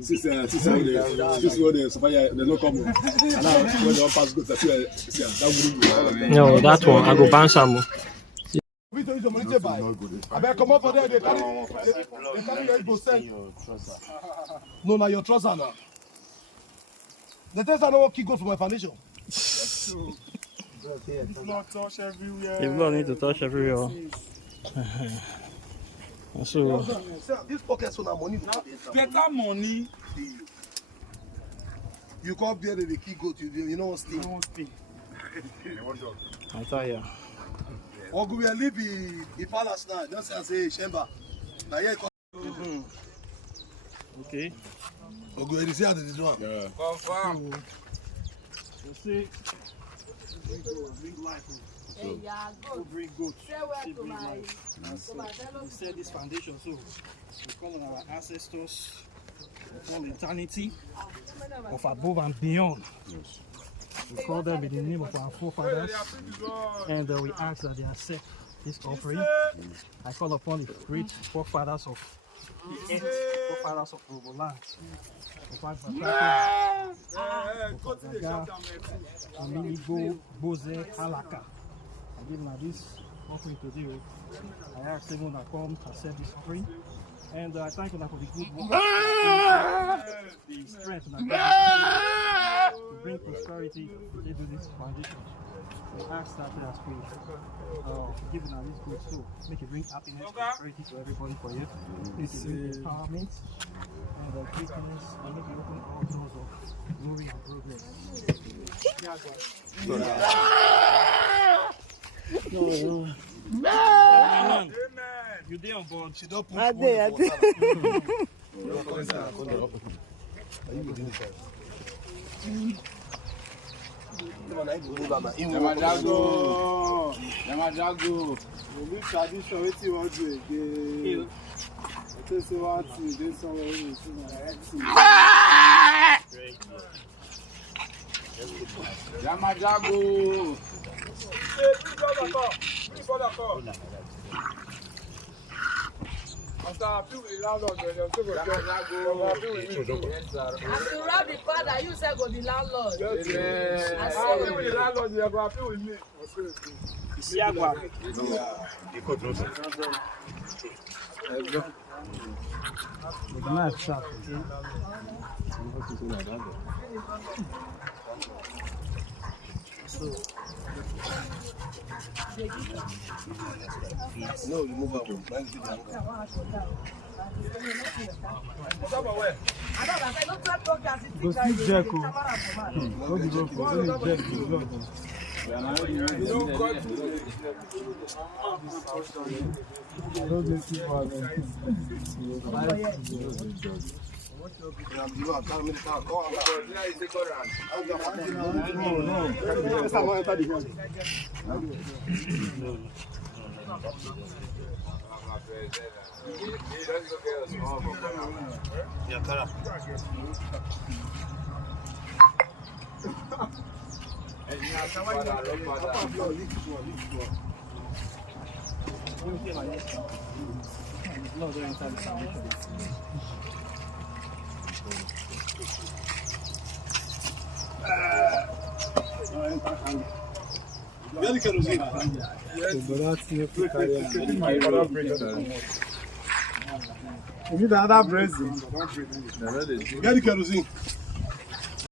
Since the supplier, they don't come. And now when they pass goods, that No, that one I go ban some. I better come up for there. They carry your ego send. No, now your trouser now. The test I know what kick goes for my foundation. Blood touch everywhere. The blood need to touch everywhere. So This pocket so now money. Better money. You come there, the key go to you know stay. I tell you. Or we will leave the palace now. Don't say chamber. Now here. Okay. Or we will see how they do one. Yeah. Confirm. You see. Bring life. So, bring goats. Bring life. We set this foundation so we call on our ancestors from eternity of above and beyond. Yes. We call them in the name of our forefathers, and we ask that they accept this offering. I call upon the great forefathers of the earth, forefathers of our land. Aminigo, Boze, Halaka. I give them this offering today. I ask everyone to come accept this offering. And I thank you for the good work, the strength, and to bring prosperity into this foundation. We ask that as we give them this good soul, make it bring happiness and prosperity to everybody for you. This is empowerment and greatness, and make it open all doors of glory and progress. Amen. You there on board? She don't push I did. Yamajago. We tradition wetin you want do again. I say one thing, dey somewhere wey you see na Yamajago. Bring brother come. After I feel with the landlord, they still go as you rub the father, you say go the landlord. Yes. I feel with the landlord, you go feel with me. See agua. Nice shot. No, you move out. Go see Jacko. Go to go for Jacko. Where the kerosene? You need another brazen. Where the kerosene?